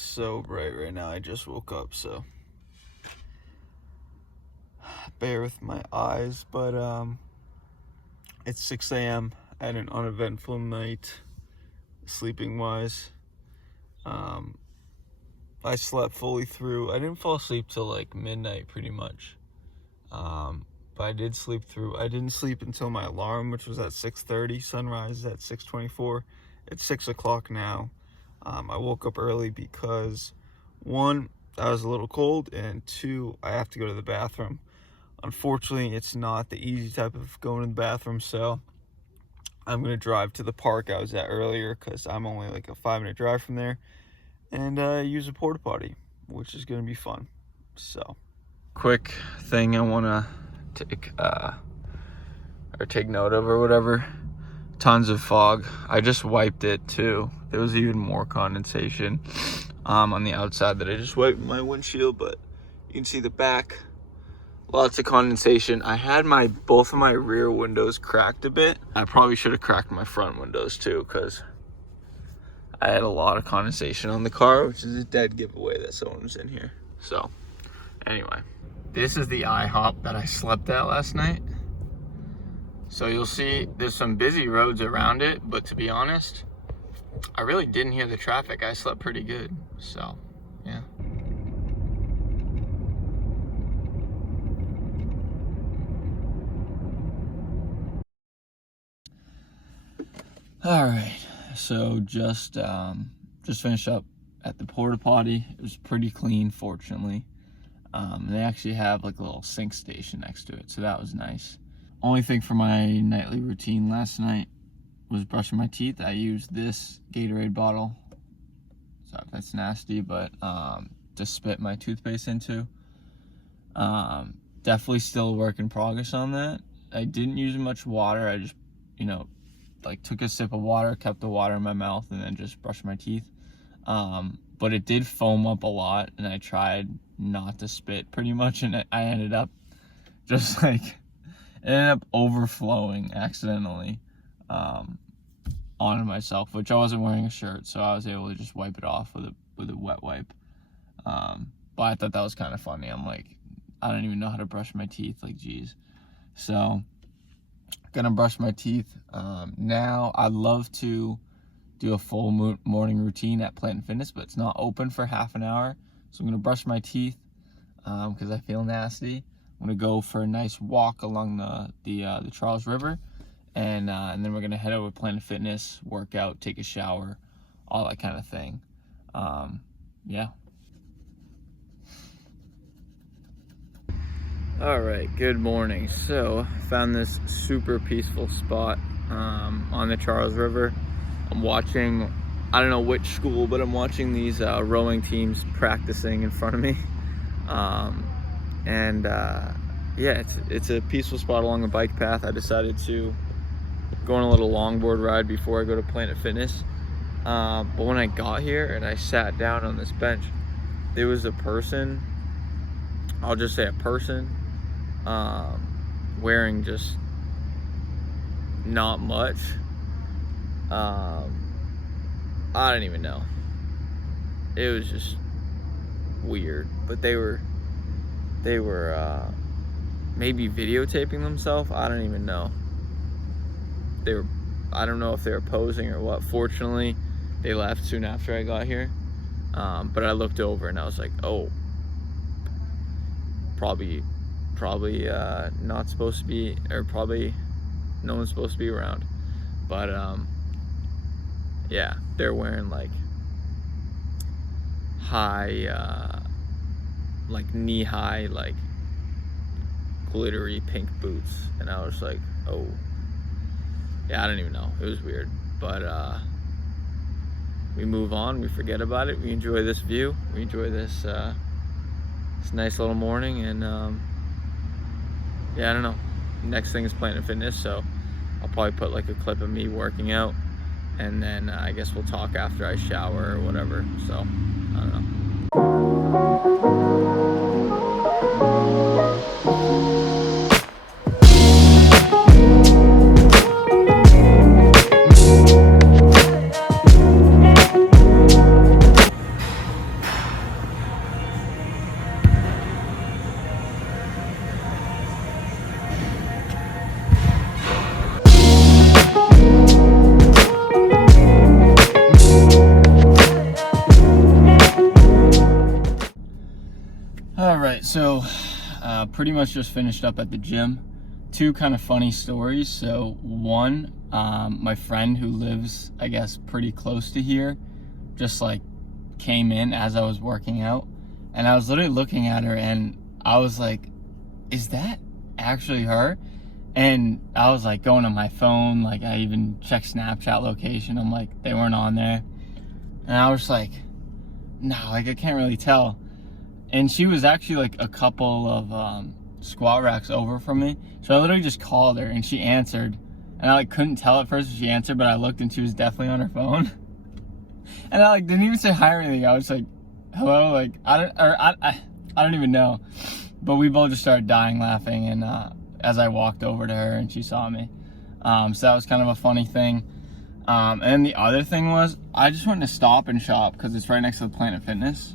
is so bright right now. I just woke up, so bear with my eyes. But it's 6 a.m. I had an uneventful night, sleeping wise. I slept fully through. I didn't fall asleep till like midnight, pretty much. But I did sleep through. I didn't sleep until my alarm, which was at 6:30. Sunrise is at 6:24. It's 6 o'clock now. I woke up early because, one, I was a little cold, and two, I have to go to the bathroom. Unfortunately, it's not the easy type of going to the bathroom, so I'm going to drive to the park I was at earlier because I'm only like a 5-minute drive from there, and use a porta potty, which is going to be fun. So, quick thing I want to take note of or whatever. Tons of fog. I just wiped it too. There was even more condensation on the outside that I just wiped my windshield, but you can see the back. Lots of condensation. I had both of my rear windows cracked a bit. I probably should have cracked my front windows too, because I had a lot of condensation on the car, which is a dead giveaway that someone was in here. So anyway, this is the IHOP that I slept at last night. So you'll see there's some busy roads around it, but to be honest, I really didn't hear the traffic. I slept pretty good, so yeah. All right, so just finished up at the porta potty. It was pretty clean, fortunately. They actually have like a little sink station next to it, so that was nice. Only thing for my nightly routine last night was brushing my teeth. I used this Gatorade bottle. Sorry if that's nasty, but to spit my toothpaste into. Definitely still a work in progress on that. I didn't use much water. I just, like took a sip of water, kept the water in my mouth, and then just brushed my teeth. But it did foam up a lot, and I tried not to spit pretty much, and I ended up just like, it ended up overflowing accidentally onto myself, which I wasn't wearing a shirt, so I was able to just wipe it off with a wet wipe. But I thought that was kind of funny. I'm like, I don't even know how to brush my teeth, like geez. So gonna brush my teeth now. I'd love to do a full morning routine at Planet Fitness, but it's not open for half an hour, so I'm gonna brush my teeth because I feel nasty. I'm gonna go for a nice walk along the Charles River, and then we're gonna head over to Planet Fitness, work out, take a shower, all that kind of thing. Yeah. All right, good morning. So found this super peaceful spot on the Charles River. I'm watching, I don't know which school, but I'm watching these rowing teams practicing in front of me. Yeah, it's a peaceful spot along a bike path. I decided to go on a little longboard ride before I go to Planet Fitness. But when I got here and I sat down on this bench, there was a person, I'll just say a person, wearing just not much. I don't even know. It was just weird, but they were maybe videotaping themselves. I don't even know. I don't know if they were posing or what. Fortunately, they left soon after I got here. But I looked over and I was like, oh, probably not supposed to be, or probably no one's supposed to be around. But yeah, they're wearing like high, like knee-high, like glittery pink boots, and I was like, oh, yeah, I don't even know. It was weird, but we move on. We forget about it. We enjoy this view. We enjoy this nice little morning, and yeah, I don't know. Next thing is Planet Fitness, so I'll probably put like a clip of me working out, and then I guess we'll talk after I shower or whatever. So I don't know. All right, so pretty much just finished up at the gym. Two kind of funny stories. So one, my friend who lives, I guess, pretty close to here, just like came in as I was working out, and I was literally looking at her and I was like, is that actually her? And I was like going on my phone, like I even checked Snapchat location. I'm like, they weren't on there. And I was like, no, like I can't really tell. And she was actually like a couple of squat racks over from me. So I literally just called her and she answered. And I like couldn't tell at first if she answered, but I looked and she was definitely on her phone. And I like didn't even say hi or anything. I was like, hello, like I don't even know. But we both just started dying laughing, and as I walked over to her and she saw me. So that was kind of a funny thing. And then the other thing was, I just went to Stop and Shop because it's right next to the Planet Fitness.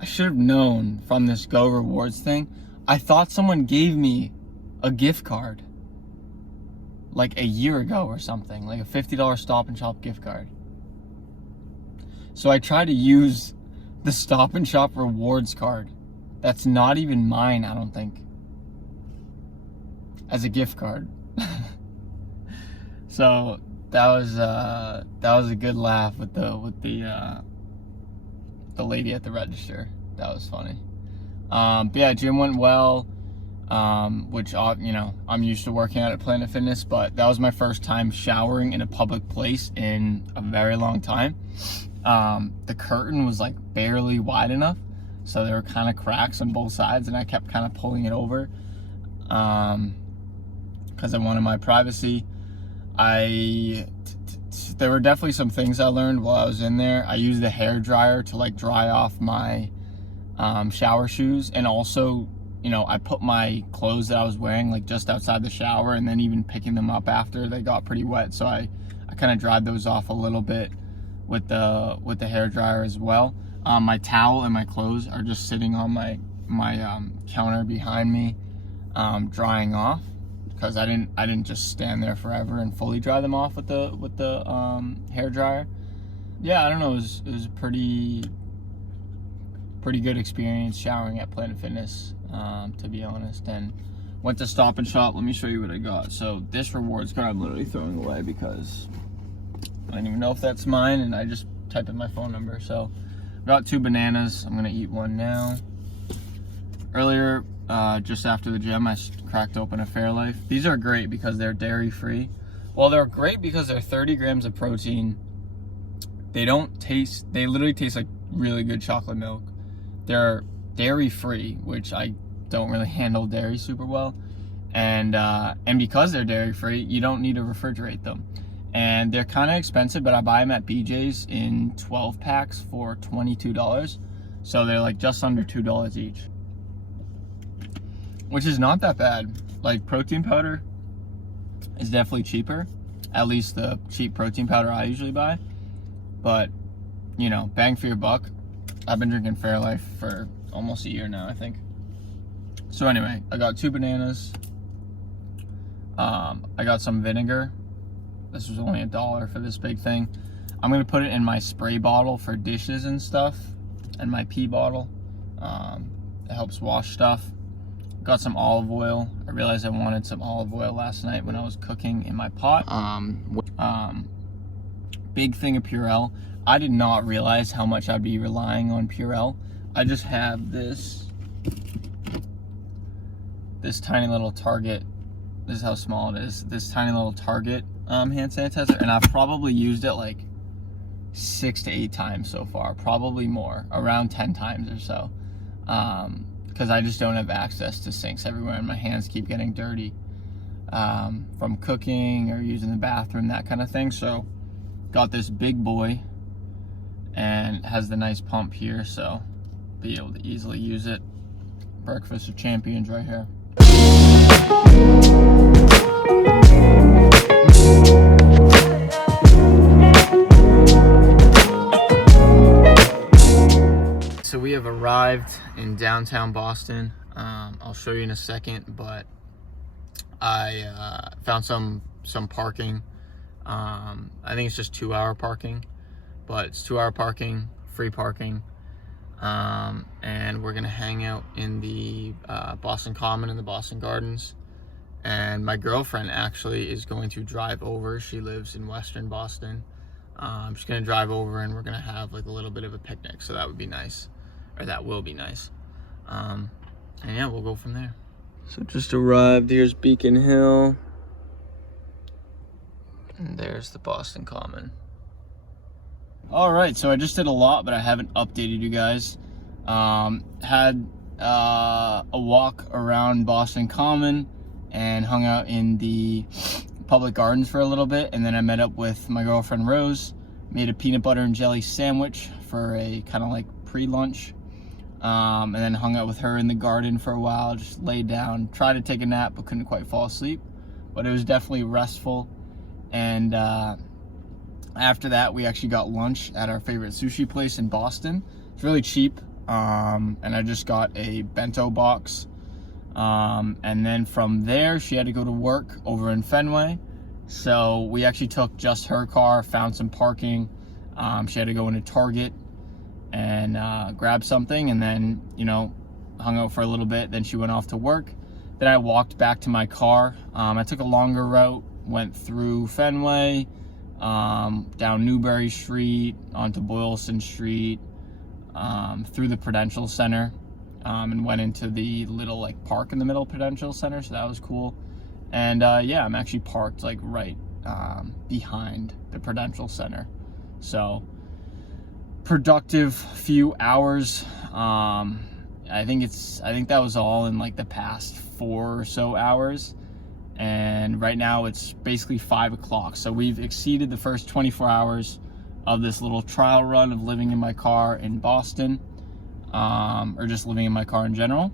I should have known from this Go Rewards thing. I thought someone gave me a gift card like a year ago or something, like a $50 Stop and Shop gift card. So I tried to use the Stop and Shop rewards card that's not even mine, I don't think, as a gift card. So that was a good laugh with the lady at the register. That was funny. But yeah, gym went well, which, you know, I'm used to working out at Planet Fitness, but that was my first time showering in a public place in a very long time. The curtain was like barely wide enough, so there were kind of cracks on both sides, and I kept kind of pulling it over because I wanted my privacy. There were definitely some things I learned while I was in there. I used the hair dryer to like dry off my shower shoes, and also, you know, I put my clothes that I was wearing like just outside the shower, and then even picking them up after they got pretty wet, so I kind of dried those off a little bit with the hair dryer as well. My towel and my clothes are just sitting on my counter behind me, drying off, because I didn't just stand there forever and fully dry them off with the hair dryer. Yeah, I don't know, it was a pretty good experience showering at Planet Fitness, to be honest. And went to Stop and Shop. Let me show you what I got. So this rewards card I'm literally throwing away because I don't even know if that's mine, and I just typed in my phone number. So I got 2 bananas. I'm gonna eat one now. Earlier, just after the gym, I cracked open a Fairlife. These are great because they're dairy free. Well, they're great because they're 30 grams of protein. They literally taste like really good chocolate milk. They're dairy free, which I don't really handle dairy super well. And because they're dairy free, you don't need to refrigerate them. And they're kind of expensive, but I buy them at BJ's in 12 packs for $22. So they're like just under $2 each, which is not that bad. Like, protein powder is definitely cheaper, at least the cheap protein powder I usually buy. But, you know, bang for your buck. I've been drinking Fairlife for almost a year now, I think. So anyway, I got 2 bananas. I got some vinegar. This was only $1 for this big thing. I'm gonna put it in my spray bottle for dishes and stuff, and my pee bottle. It helps wash stuff. Got some olive oil. I realized I wanted some olive oil last night when I was cooking in my pot. Big thing of Purell. I did not realize how much I'd be relying on Purell. I just have this tiny little Target. This is how small it is. This tiny little Target hand sanitizer, and I've probably used it like 6 to 8 times so far, probably more, around 10 times or so, because I just don't have access to sinks everywhere, and my hands keep getting dirty from cooking or using the bathroom, that kind of thing. So got this big boy, and has the nice pump here, so be able to easily use it. Breakfast of champions right here. So we have arrived in downtown Boston. I'll show you in a second, but I found some parking. I think it's just 2-hour parking, but it's 2-hour parking, free parking. And we're gonna hang out in the Boston Common and the Boston Gardens. And my girlfriend actually is going to drive over. She lives in Western Boston. She's gonna drive over and we're gonna have like a little bit of a picnic. So that would be nice, or that will be nice. And yeah, we'll go from there. So just arrived. Here's Beacon Hill. And there's the Boston Common. All right, so I just did a lot, but I haven't updated you guys. Had a walk around Boston Common and hung out in the public gardens for a little bit, and then I met up with my girlfriend Rose, made a peanut butter and jelly sandwich for a kind of like pre-lunch, and then hung out with her in the garden for a while, just laid down, tried to take a nap, but couldn't quite fall asleep, but it was definitely restful. And after that, we actually got lunch at our favorite sushi place in Boston. It's really cheap, and I just got a bento box. And then from there, she had to go to work over in Fenway. So we actually took just her car, found some parking. She had to go into Target and grab something, and then, you know, hung out for a little bit. Then she went off to work. Then I walked back to my car. I took a longer route, went through Fenway, down Newbury Street, onto Boylston Street, through the Prudential Center, and went into the little like park in the middle of Prudential Center, so that was cool. And yeah, I'm actually parked like right behind the Prudential Center, so productive few hours. I think that was all in like the past 4 or so hours. And right now it's basically 5 o'clock. So we've exceeded the first 24 hours of this little trial run of living in my car in Boston, or just living in my car in general.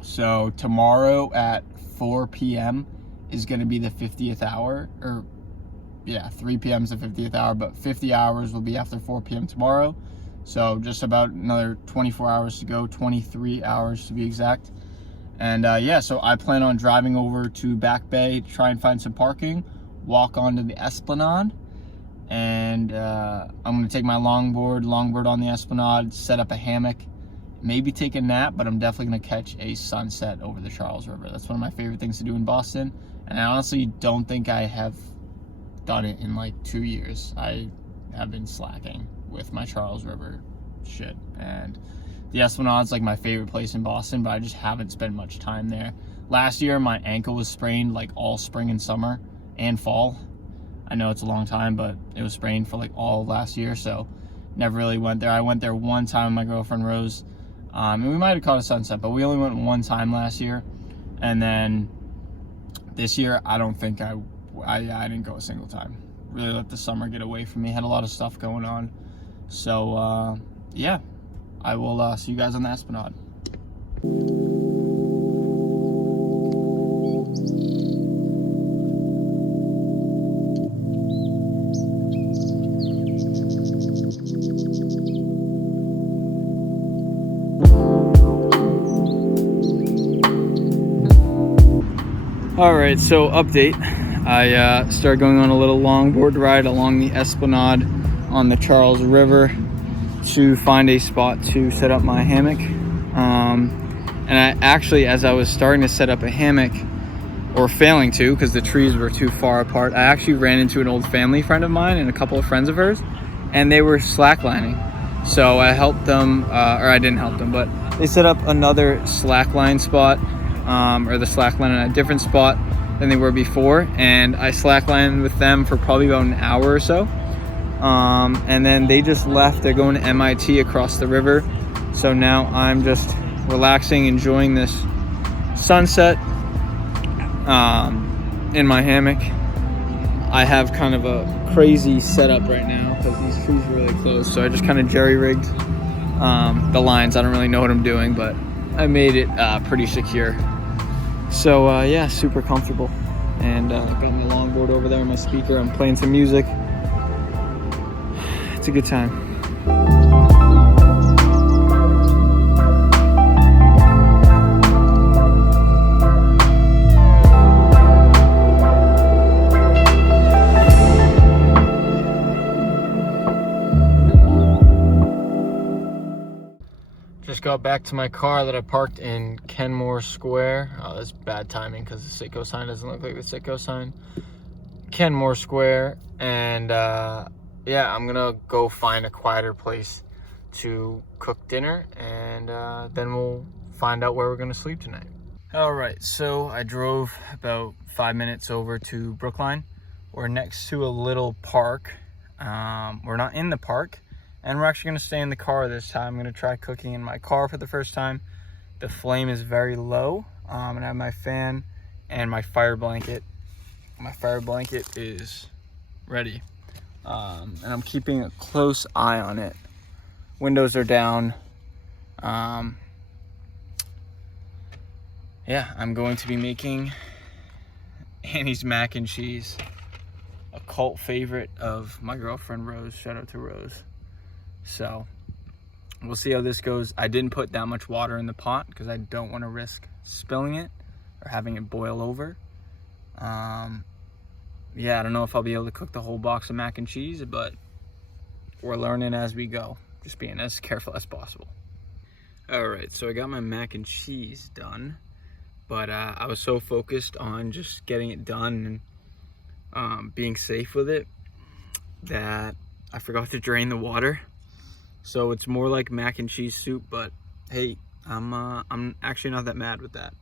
So tomorrow at 4 p.m. is going to be the 50th hour, or yeah, 3 p.m. is the 50th hour, but 50 hours will be after 4 p.m. tomorrow. So just about another 24 hours to go, 23 hours to be exact. And yeah, so I plan on driving over to Back Bay to try and find some parking, walk onto the Esplanade, and I'm gonna take my longboard on the Esplanade, set up a hammock, maybe take a nap, but I'm definitely gonna catch a sunset over the Charles River. That's one of my favorite things to do in Boston, and I honestly don't think I have done it in like 2 years. I have been slacking with my Charles River shit, and the Esplanade's like my favorite place in Boston, but I just haven't spent much time there. Last year, my ankle was sprained like all spring and summer and fall. I know it's a long time, but it was sprained for like all last year, so never really went there. I went there one time with my girlfriend Rose, and we might have caught a sunset, but we only went one time last year. And then this year, I don't think I didn't go a single time. Really let the summer get away from me. Had a lot of stuff going on. So yeah, I will see you guys on the Esplanade. All right, so update. I started going on a little longboard ride along the Esplanade on the Charles River to find a spot to set up my hammock. And I actually, as I was starting to set up a hammock, or failing to, because the trees were too far apart, I actually ran into an old family friend of mine and a couple of friends of hers, and they were slacklining. So I helped them, or I didn't help them, but they set up another slackline spot, or the slackline in a different spot than they were before, and I slacklined with them for probably about an hour or so. And then they just left. They're going to MIT across the river. So now I'm just relaxing, enjoying this sunset in my hammock. I have kind of a crazy setup right now because these trees are really close. So I just kind of jerry-rigged the lines. I don't really know what I'm doing, but I made it pretty secure. So yeah, super comfortable. And got my longboard over there on my speaker. I'm playing some music. It's a good time. just got back to my car that I parked in Kenmore Square. Oh, that's bad timing because the Citgo sign doesn't look like the Citgo sign. Kenmore Square, and yeah, I'm gonna go find a quieter place to cook dinner, and then we'll find out where we're gonna sleep tonight. All right, so I drove about 5 minutes over to Brookline. We're next to a little park. We're not in the park, and we're actually gonna stay in the car this time. I'm gonna try cooking in my car for the first time. The flame is very low, and I have my fan and my fire blanket. My fire blanket is ready, and I'm keeping a close eye on it. Windows are down. Yeah, I'm going to be making Annie's mac and cheese, a cult favorite of my girlfriend Rose. Shout out to Rose. So we'll see how this goes. I didn't put that much water in the pot because I don't want to risk spilling it or having it boil over. Yeah, I don't know if I'll be able to cook the whole box of mac and cheese, but we're learning as we go. Just being as careful as possible. All right, so I got my mac and cheese done. But I was so focused on just getting it done and being safe with it that I forgot to drain the water. So it's more like mac and cheese soup, but hey, I'm actually not that mad with that.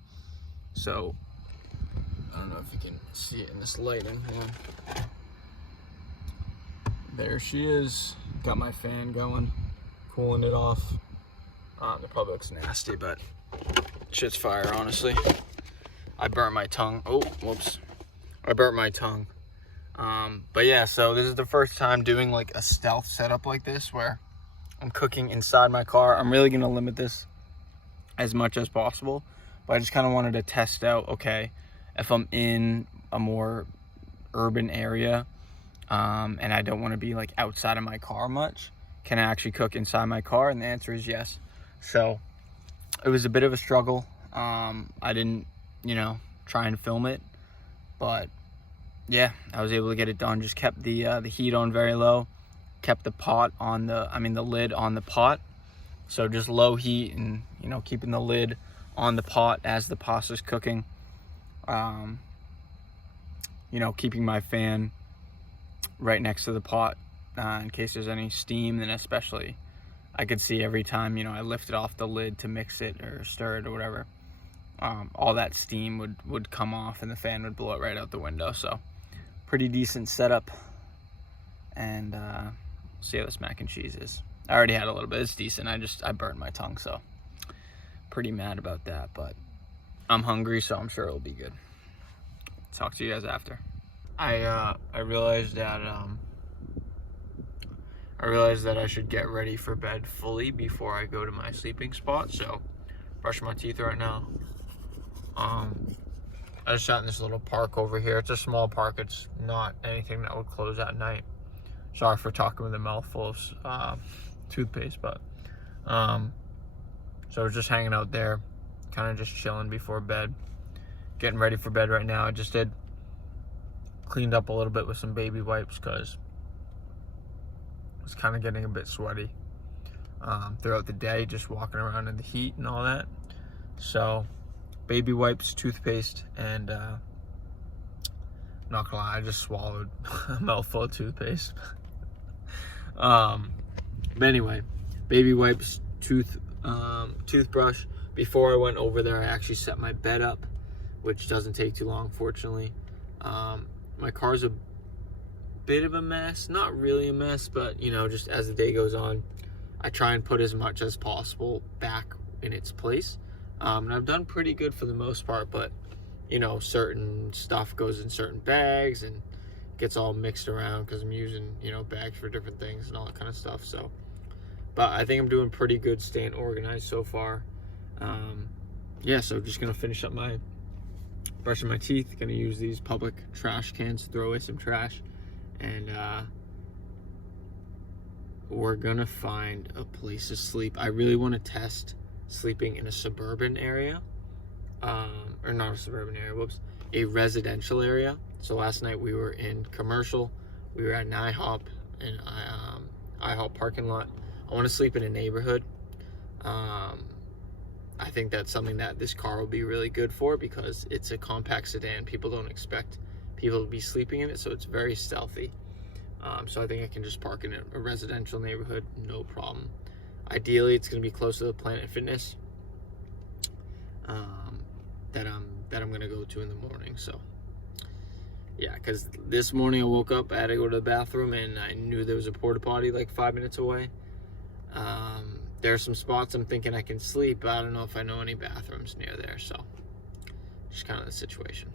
So I don't know if you can see it in this lighting. Yeah. There she is. Got my fan going, cooling it off. It probably looks nasty, but shit's fire, honestly. I burnt my tongue. Oh, whoops. I burnt my tongue. But yeah, so this is the first time doing like a stealth setup like this where I'm cooking inside my car. I'm really gonna limit this as much as possible, but I just kind of wanted to test out, okay, if I'm in a more urban area and I don't want to be like outside of my car much, can I actually cook inside my car? And the answer is yes. So it was a bit of a struggle. I didn't, try and film it, but yeah, I was able to get it done. Just kept the heat on very low, kept the pot on the lid on the pot. So just low heat and, keeping the lid on the pot as the pasta's cooking. Keeping my fan right next to the pot in case there's any steam, then especially I could see every time, I lifted off the lid to mix it or stir it or whatever, all that steam would come off and the fan would blow it right out the window. So pretty decent setup, and see how this mac and cheese is. I already had a little bit. It's decent. I burned my tongue, so pretty mad about that, but I'm hungry, so I'm sure it'll be good. Talk to you guys after. I realized that I should get ready for bed fully before I go to my sleeping spot. So, brushing my teeth right now. I just sat in this little park over here. It's a small park. It's not anything that would close at night. Sorry for talking with a mouthful of toothpaste, but so I was just hanging out there, kind of just chilling before bed, getting ready for bed right now. I just cleaned up a little bit with some baby wipes because was kind of getting a bit sweaty throughout the day, just walking around in the heat and all that. So baby wipes, toothpaste, and not gonna lie, I just swallowed a mouthful of toothpaste. But anyway, baby wipes, toothbrush. Before I went over there, I actually set my bed up, which doesn't take too long, fortunately. My car's a bit of a mess, not really a mess, but just as the day goes on, I try and put as much as possible back in its place, and I've done pretty good for the most part, but certain stuff goes in certain bags and gets all mixed around because I'm using bags for different things and all that kind of stuff. So but I think I'm doing pretty good staying organized so far. Yeah, so just gonna finish up my brushing my teeth, gonna use these public trash cans to throw away some trash, and we're gonna find a place to sleep. I really want to test sleeping in a suburban area, or not a suburban area, whoops, a residential area. So last night we were in commercial, we were at an IHOP, in IHOP parking lot. I want to sleep in a neighborhood, I think that's something that this car will be really good for, because it's a compact sedan. People don't expect people to be sleeping in it, so it's very stealthy. So I think I can just park in a residential neighborhood, no problem. Ideally, it's going to be close to the Planet Fitness that I'm going to go to in the morning. So yeah, because this morning I woke up, I had to go to the bathroom, and I knew there was a porta potty like 5 minutes away. There are some spots I'm thinking I can sleep, but I don't know if I know any bathrooms near there. So just kind of the situation.